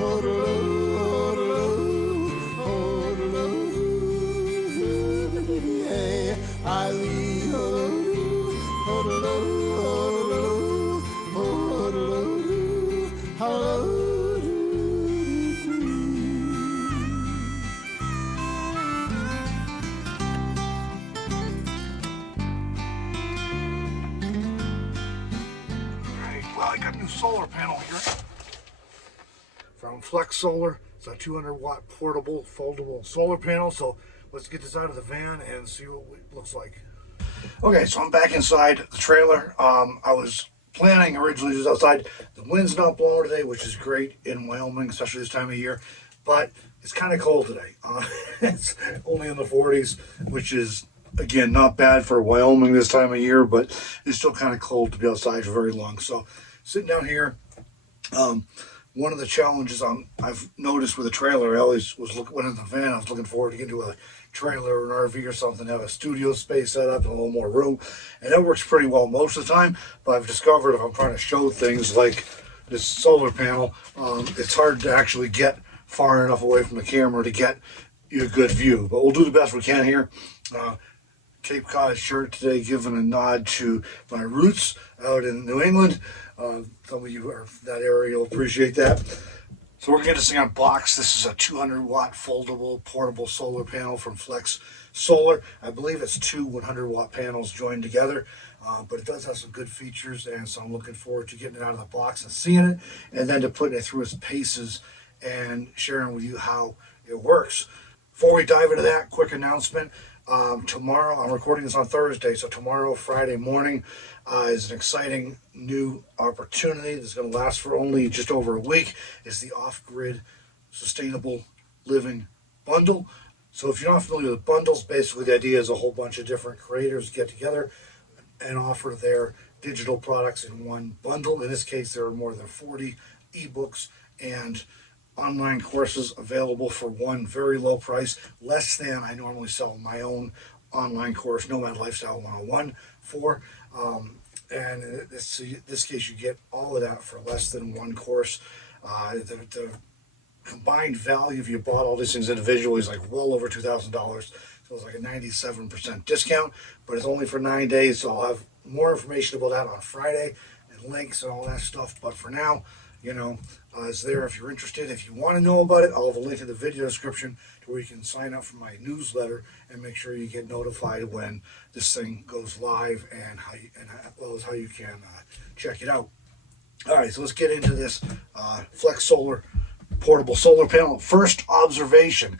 Well, I got a new solar panel here from FLEXSOLAR. It's a 200-watt portable foldable solar panel. So let's get this out of the van and see what it looks like. Okay, so I'm back inside the trailer. I was planning originally just outside. The wind's not blowing today, which is great in Wyoming, especially this time of year. But it's kind of cold today. It's only in the 40s, which is, again, not bad for Wyoming this time of year, but it's still kind of cold to be outside for very long. So sitting down here, one of the challenges I've noticed with a trailer, I always went in the van, I was looking forward to get into a trailer or an RV or something, have a studio space set up and a little more room, and that works pretty well most of the time. But I've discovered if I'm trying to show things like this solar panel, it's hard to actually get far enough away from the camera to get you a good view. But we'll do the best we can here. Cape Cod shirt today, giving a nod to my roots out in New England. Some of you are from that area will appreciate that. So we're going to get this thing unboxed. This is a 200-watt foldable portable solar panel from FLEXSOLAR. I believe it's two 100-watt panels joined together, but it does have some good features, and so I'm looking forward to getting it out of the box and seeing it, and then to putting it through its paces and sharing with you how it works. Before we dive into that, quick announcement. Tomorrow, I'm recording this on Thursday, so tomorrow, Friday morning, is an exciting new opportunity that's going to last for only just over a week. It's the Off-Grid Sustainable Living Bundle. So if you're not familiar with bundles, basically the idea is a whole bunch of different creators get together and offer their digital products in one bundle. In this case, there are more than 40 ebooks and online courses available for one very low price, less than I normally sell my own online course, Nomad Lifestyle 101 for. And in this case, you get all of that for less than one course. The combined value, if you bought all these things individually, is like well over $2,000. So it's like a 97% discount, but it's only for 9 days. So I'll have more information about that on Friday and links and all that stuff. But for now, you know, it's there if you're interested. If you want to know about it, I'll have a link in the video description to where you can sign up for my newsletter and make sure you get notified when this thing goes live, and as well as how you can check it out. All right, so let's get into this FLEXSOLAR portable solar panel. First observation,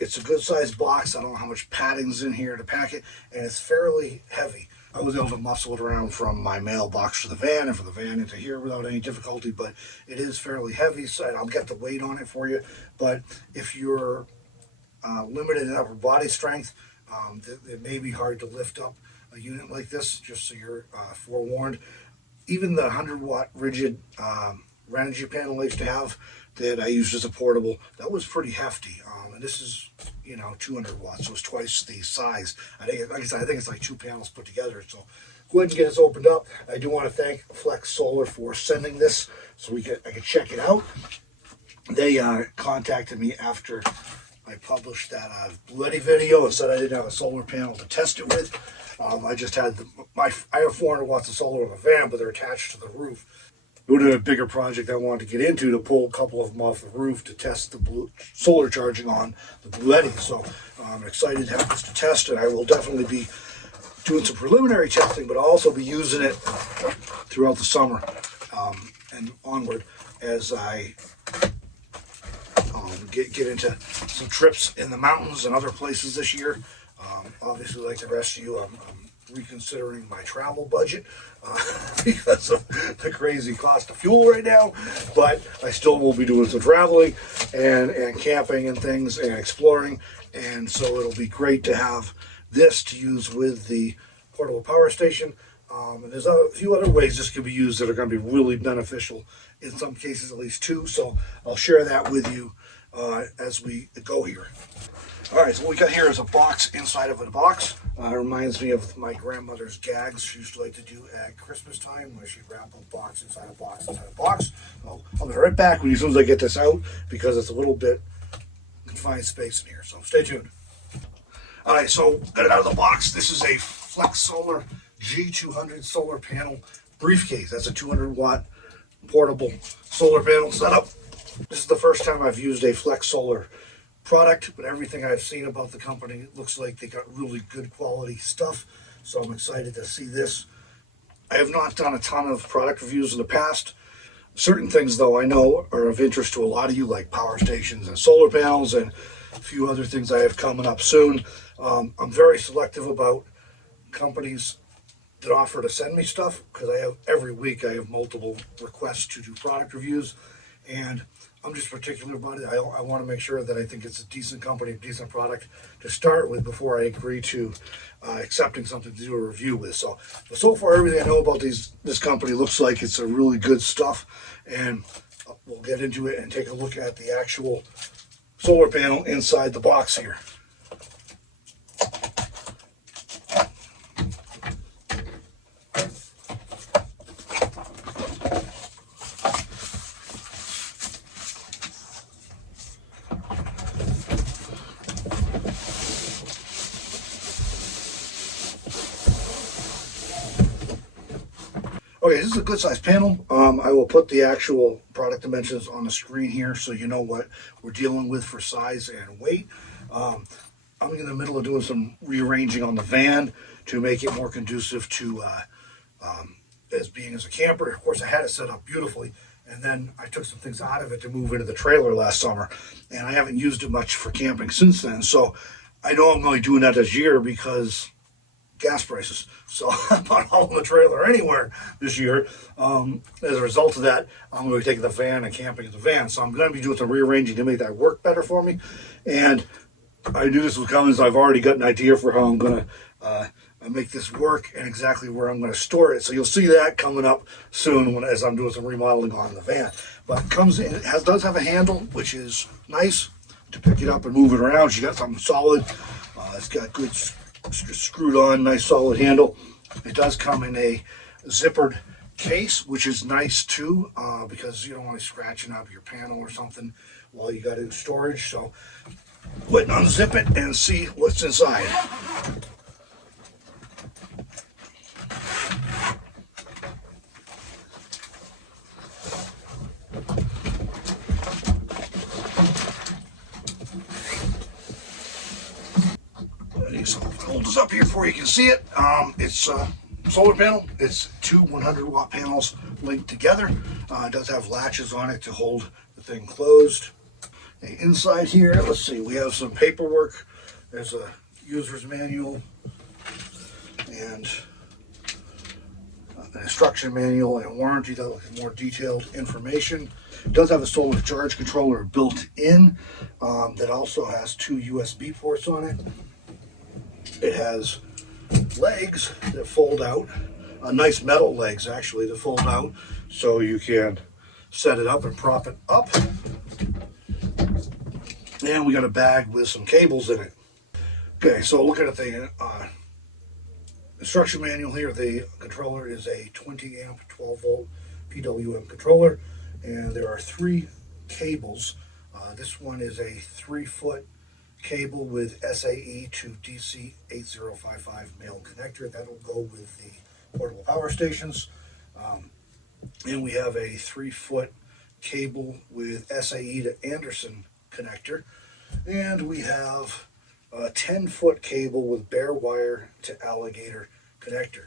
it's a good sized box. I don't know how much padding's in here to pack it, and it's fairly heavy. I was able to muscle it around from my mailbox to the van and from the van into here without any difficulty, but it is fairly heavy, so I'll get the weight on it for you. But if you're limited in upper body strength, it may be hard to lift up a unit like this, just so you're forewarned. Even the 100-watt rigid Renogy panel I used to have that I used as a portable, that was pretty hefty. And this is, 200 watts, so it's twice the size. I think, like I said, I think it's like two panels put together. So go ahead and get this opened up. I do want to thank FLEXSOLAR for sending this so I could check it out. They contacted me after I published that Blue Eddy video and said I didn't have a solar panel to test it with. I just had I have 400 watts of solar in the van, but they're attached to the roof. It would have been a bigger project I wanted to get into to pull a couple of them off the roof to test the solar charging on the Blue Eddy. So I'm excited to have this to test, and I will definitely be doing some preliminary testing, but I'll also be using it throughout the summer and onward as I get into some trips in the mountains and other places this year. Obviously, like the rest of you, I'm reconsidering my travel budget because of the crazy cost of fuel right now, but I still will be doing some traveling and camping and things and exploring, and so it'll be great to have this to use with the portable power station. And there's a few other ways this can be used that are going to be really beneficial, in some cases at least too, so I'll share that with you as we go here. All right, so what we got here is a box inside of a box. Reminds me of my grandmother's gags she used to like to do at Christmas time, where she'd wrap a box inside a box inside a box. So I'll be right back as soon as I get this out, because it's a little bit confined space in here. So stay tuned. All right, so got it out of the box. This is a FLEXSOLAR G200 solar panel briefcase. That's a 200 watt portable solar panel setup. This is the first time I've used a FLEXSOLAR product, but everything I've seen about the company, it looks like they got really good quality stuff. So I'm excited to see this. I have not done a ton of product reviews in the past. Certain things, though, I know are of interest to a lot of you, like power stations and solar panels and a few other things I have coming up soon. I'm very selective about companies that offer to send me stuff, because every week I have multiple requests to do product reviews, and I'm just particular about it. I want to make sure that I think it's a decent company, a decent product to start with before I agree to accepting something to do a review with. So far, everything I know about this company looks like it's a really good stuff, and we'll get into it and take a look at the actual solar panel inside the box here. Okay, this is a good sized panel. I will put the actual product dimensions on the screen here so you know what we're dealing with for size and weight. I'm in the middle of doing some rearranging on the van to make it more conducive to as a camper. Of course, I had it set up beautifully, and then I took some things out of it to move into the trailer last summer, and I haven't used it much for camping since then. So I know I'm only doing that this year because gas prices. So I'm not hauling the trailer anywhere this year. As a result of that, I'm going to be taking the van and camping in the van. So I'm going to be doing some rearranging to make that work better for me. And I knew this was coming, so I've already got an idea for how I'm going to make this work and exactly where I'm going to store it. So you'll see that coming up soon as I'm doing some remodeling on the van. But it comes in, does have a handle, which is nice to pick it up and move it around. You got something solid. It's got good screwed on, nice solid handle. It does come in a zippered case, which is nice too, because you don't want to scratching up your panel or something while you got it in storage. So go ahead and unzip it and see what's inside. So I'll hold this up here for you can see it. It's a solar panel. It's two 100 watt panels linked together. It does have latches on it to hold the thing closed. Okay, inside here, let's see, we have some paperwork. There's a user's manual and an instruction manual and warranty that looks more detailed information. It does have a solar charge controller built in that also has two USB ports on it. It has legs that fold out, nice metal legs actually that fold out, so you can set it up and prop it up. And we got a bag with some cables in it. Okay, so looking at the instruction manual here, the controller is a 20 amp 12 volt PWM controller, and there are three cables. This one is a 3-foot cable with SAE to DC 8055 male connector. That'll go with the portable power stations. And we have a 3-foot cable with SAE to Anderson connector. And we have a 10-foot cable with bare wire to alligator connector.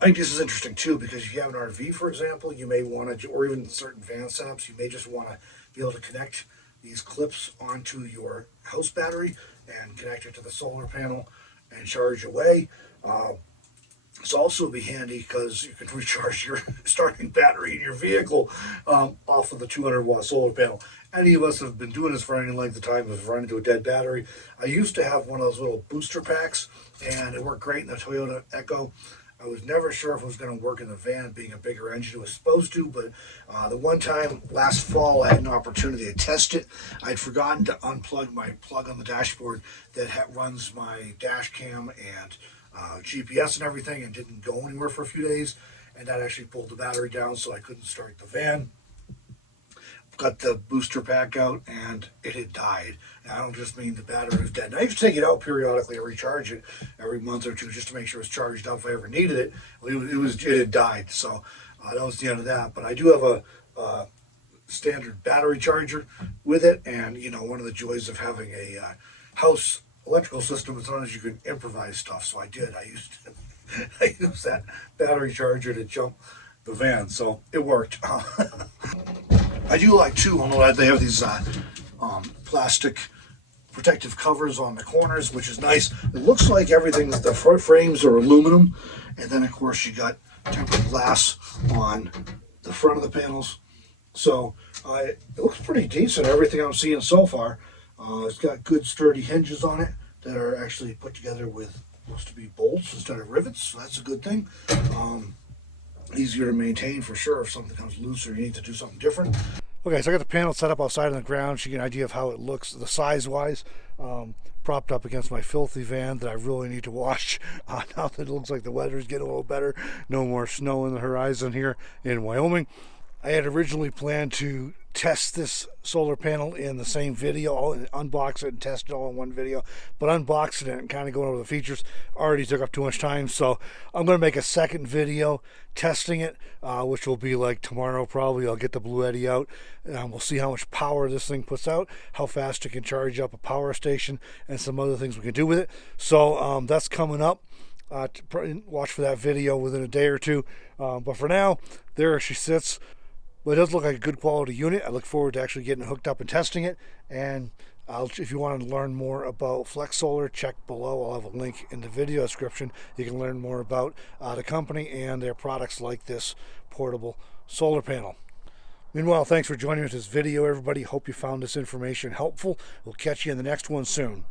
I think this is interesting too, because if you have an RV, for example, you may want to, or even certain van setups, you may just want to be able to connect these clips onto your house battery and connect it to the solar panel and charge away. It's also be handy because you can recharge your starting battery in your vehicle off of the 200 watt solar panel. Any of us have been doing this for any length of time have run into a dead battery. I used to have one of those little booster packs, and it worked great in the Toyota Echo. I was never sure if it was going to work in the van, being a bigger engine. It was supposed to, but the one time last fall I had an opportunity to test it. I'd forgotten to unplug my plug on the dashboard that runs my dash cam and GPS and everything, and didn't go anywhere for a few days, and that actually pulled the battery down, so I couldn't start the van. Got the booster pack out, and it had died. And I don't just mean the battery was dead. And I used to take it out periodically and recharge it every month or two just to make sure it was charged up if I ever needed it. It had died, so that was the end of that. But I do have a standard battery charger with it, and you know, one of the joys of having a house electrical system is sometimes you can improvise stuff. So I did. I used that battery charger to jump the van, so it worked. I do like too, that they have these plastic protective covers on the corners, which is nice. It looks like everything, the front frames are aluminum, and then of course you got tempered glass on the front of the panels. So it looks pretty decent, everything I'm seeing so far. It's got good sturdy hinges on it that are actually put together with, looks to be bolts instead of rivets, so that's a good thing. Easier to maintain for sure if something comes loose or you need to do something different. Okay, so I got the panel set up outside on the ground so you get an idea of how it looks, the size-wise, propped up against my filthy van that I really need to wash now that it looks like the weather's getting a little better. No more snow in the horizon here in Wyoming. I had originally planned to test this solar panel in the same video, unbox it and test it all in one video, but unboxing it and kind of going over the features already took up too much time, so I'm going to make a second video testing it, which will be like tomorrow probably. I'll get the Blue Eddy out, and we'll see how much power this thing puts out, how fast it can charge up a power station, and some other things we can do with it. So that's coming up. Watch for that video within a day or two, but for now, there she sits. But it does look like a good quality unit. I look forward to actually getting it hooked up and testing it. And if you want to learn more about FLEXSOLAR, check below. I'll have a link in the video description. You can learn more about the company and their products like this portable solar panel. Meanwhile, thanks for joining me with this video, everybody. Hope you found this information helpful. We'll catch you in the next one soon.